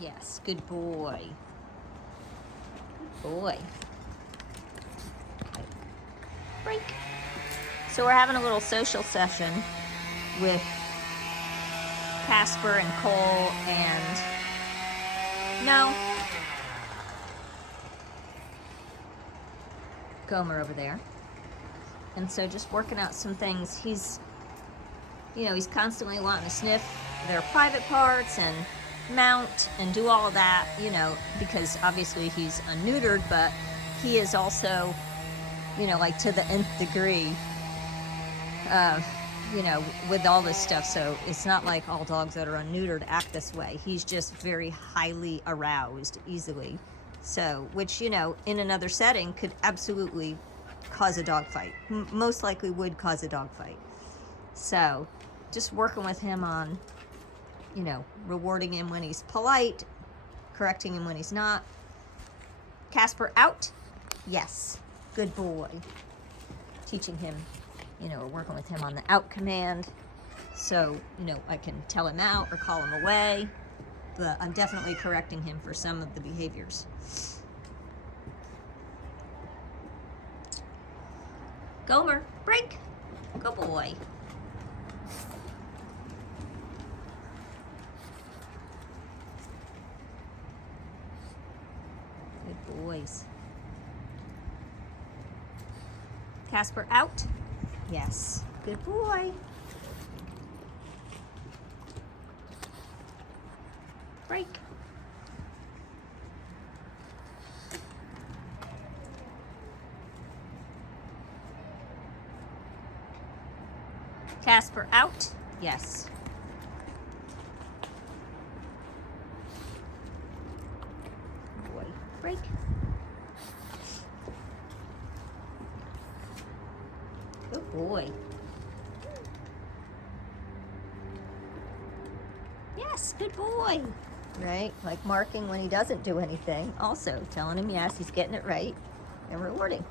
Yes, good boy. Good boy. Okay. Break. So we're having a little social session with Casper and Cole and Gomer over there. And so just working out some things. He's constantly wanting to sniff their private parts and mount and do all of that, because obviously he's unneutered, but he is also, like to the nth degree, with all this stuff. So it's not like all dogs that are unneutered act this way. He's just very highly aroused easily. So, which, in another setting could absolutely cause a dog fight. Most likely would cause a dog fight. So just working with him on, rewarding him when he's polite, correcting him when he's not. Casper, out. Yes, good boy. Teaching him, working with him on the out command. So, I can tell him out or call him away, but I'm definitely correcting him for some of the behaviors. Gomer, break. Good boy. Good boys. Casper, out. Yes, good boy. Break. Casper, out. Yes. Good boy. Break. Good boy. Yes, good boy. Right? Like marking when he doesn't do anything. Also telling him, yes, he's getting it right. And rewarding.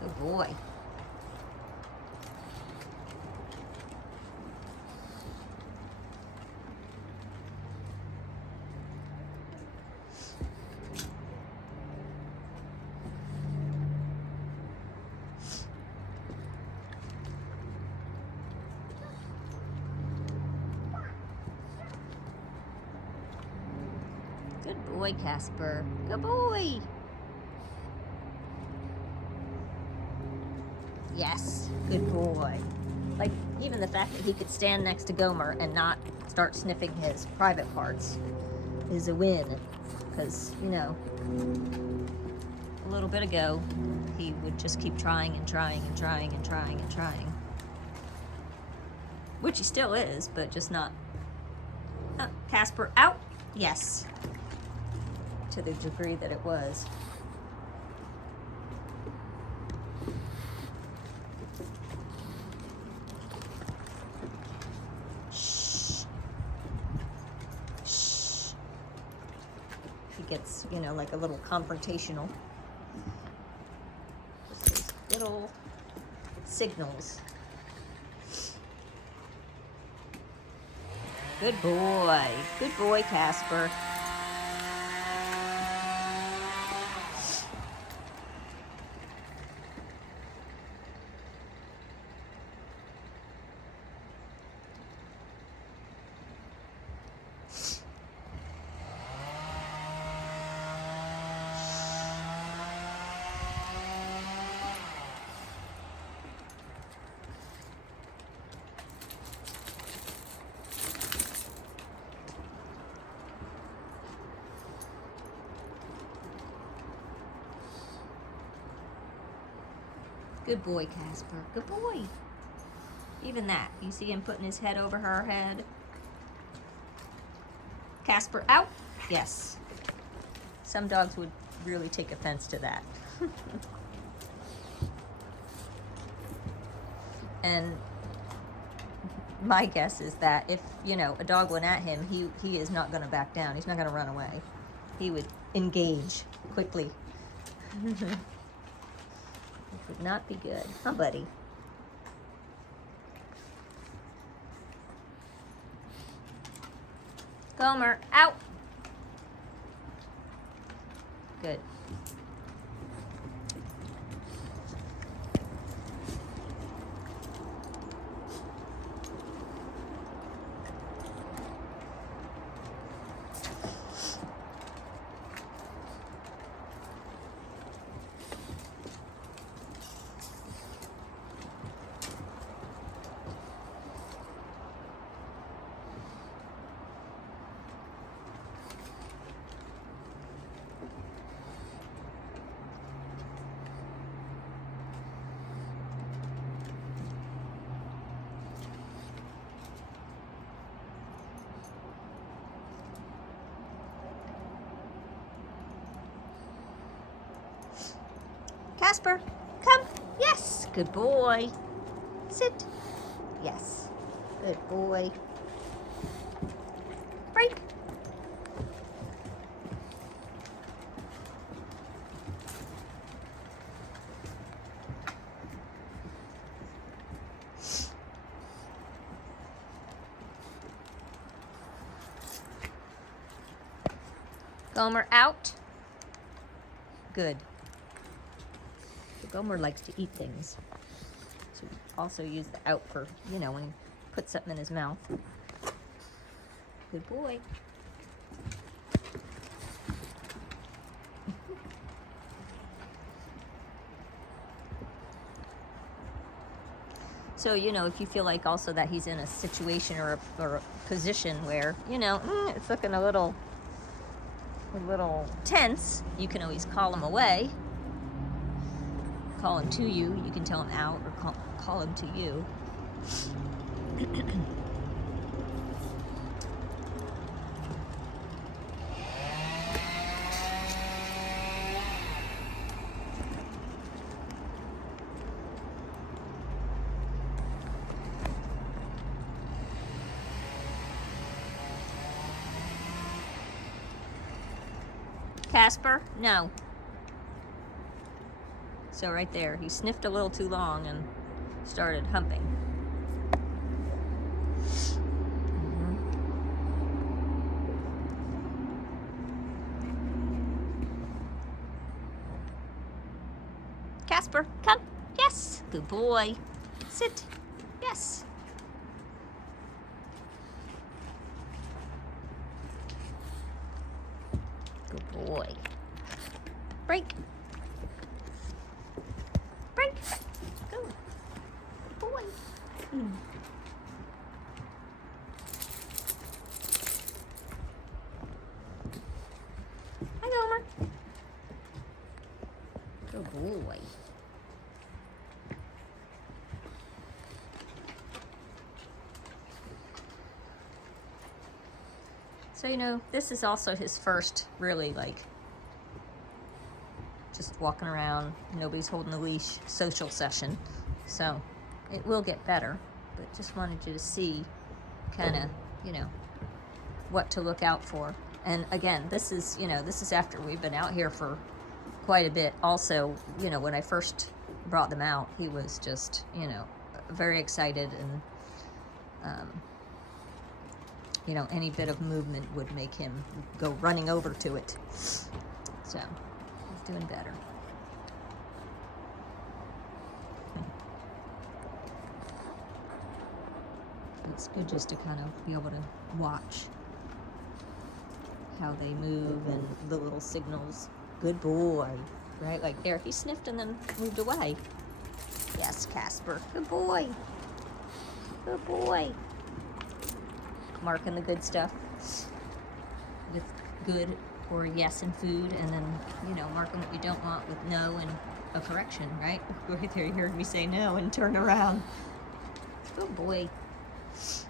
Good boy. Good boy, Casper. Good boy. Yes, good boy. Like, even the fact that he could stand next to Gomer and not start sniffing his private parts is a win. Because, a little bit ago, he would just keep trying and trying and trying and trying and trying. Which he still is, but just not. Casper, out. Yes. To the degree that it was. Shh. Shh. He gets, like a little confrontational. Just these little signals. Good boy. Good boy, Casper. Good boy, Casper. Good boy. Even that. You see him putting his head over her head? Casper, out. Yes. Some dogs would really take offense to that. And my guess is that if, a dog went at him, he is not going to back down. He's not going to run away. He would engage quickly. It would not be good. Huh, buddy? Gomer, out. Good. Casper, come. Yes, good boy. Sit. Yes, good boy. Break. Gomer out. Good. Gomer likes to eat things. So also use the out for, when he puts something in his mouth. Good boy. So, if you feel like also that he's in a situation or a position where, it's looking a little tense, you can always call him away. Call him to you. You can tell him out or call him to you. Casper, no. So right there, he sniffed a little too long and started humping. Casper, come. Yes, good boy. Sit. Yes. Good boy. Break. Break. Go. Good boy. Hi, Gomer. Good boy. So, this is also his first really, just walking around, nobody's holding the leash, social session. So, it will get better, but just wanted you to see kind of, what to look out for. And again, this is after we've been out here for quite a bit. Also, when I first brought them out, he was just, very excited and, any bit of movement would make him go running over to it. So, he's doing better. It's good just to kind of be able to watch how they move and the little signals. Good boy, right? Like there, he sniffed and then moved away. Yes, Casper, good boy. Good boy. Marking the good stuff with good or yes in food, and then, marking what you don't want with no and a correction, right? Right there, you heard me say no and turn around. Good boy. So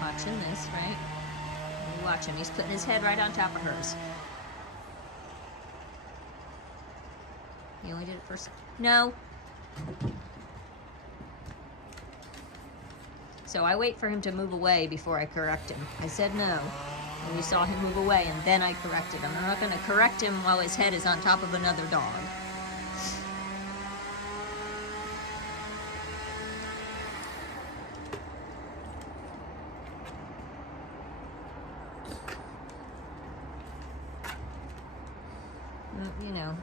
watching this, right? Watch him. He's putting his head right on top of hers. He only did it first. No. So I wait for him to move away before I correct him. I said no, and you saw him move away, and then I corrected him. I'm not going to correct him while his head is on top of another dog. you know,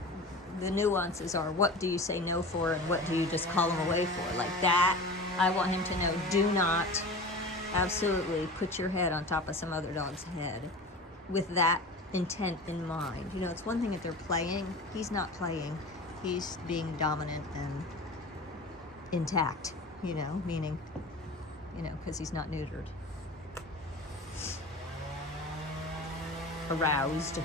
the nuances are, what do you say no for and what do you just call him away for? Like that, I want him to know, do not absolutely put your head on top of some other dog's head with that intent in mind. You know, it's one thing if they're playing. He's not playing. He's being dominant and intact, you know, meaning, you know, because he's not neutered. Aroused.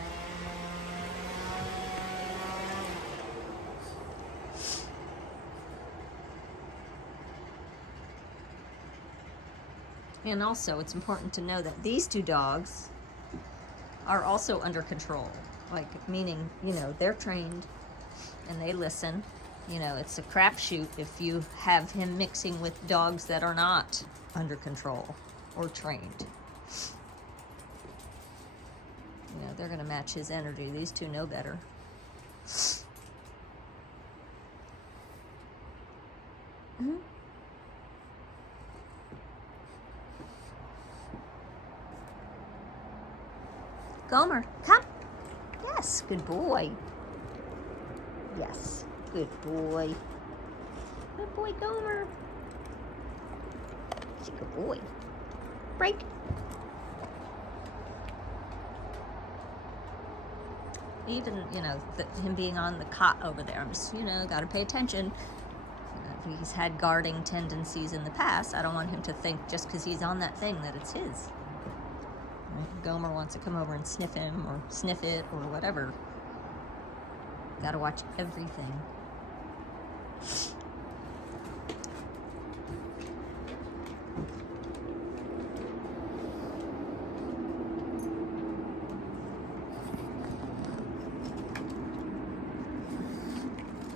And also, it's important to know that these two dogs are also under control. Like, meaning, you know, they're trained and they listen. You know, it's a crapshoot if you have him mixing with dogs that are not under control or trained. You know, they're going to match his energy. These two know better. Mm-hmm. Gomer, come. Yes, good boy. Yes, good boy. Good boy, Gomer. He's a good boy. Break. Even, you know, him being on the cot over there, I'm just, you know, got to pay attention. You know, if he's had guarding tendencies in the past, I don't want him to think just because he's on that thing that it's his. Gomer wants to come over and sniff him or sniff it or whatever. Gotta watch everything.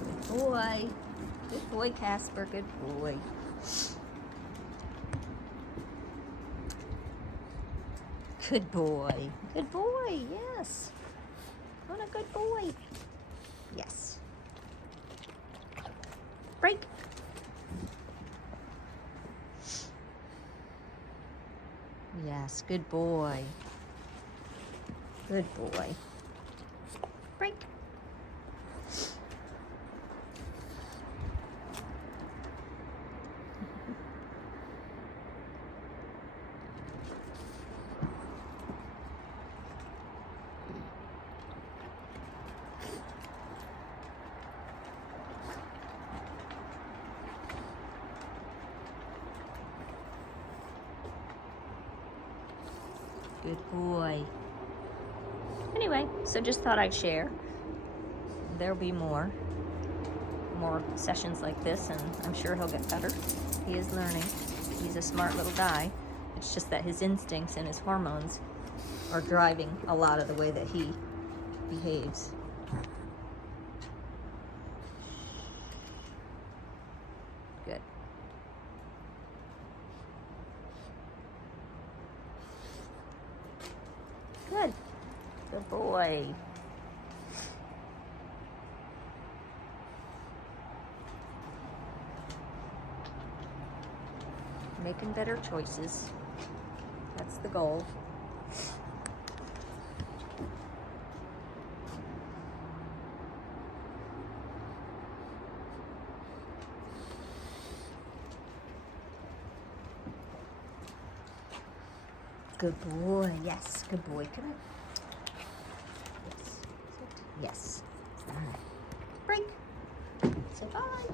Good boy. Good boy, Casper. Good boy. Good boy. Good boy, yes. What a good boy. Yes. Break. Yes, good boy. Good boy. Break. Good boy. Anyway, so just thought I'd share. There'll be more sessions like this, and I'm sure he'll get better. He is learning. He's a smart little guy. It's just that his instincts and his hormones are driving a lot of the way that he behaves. Good. Good. Good boy. Making better choices. That's the goal. Good boy. Yes, good boy. Come on. Yes. All right. Break. Say bye.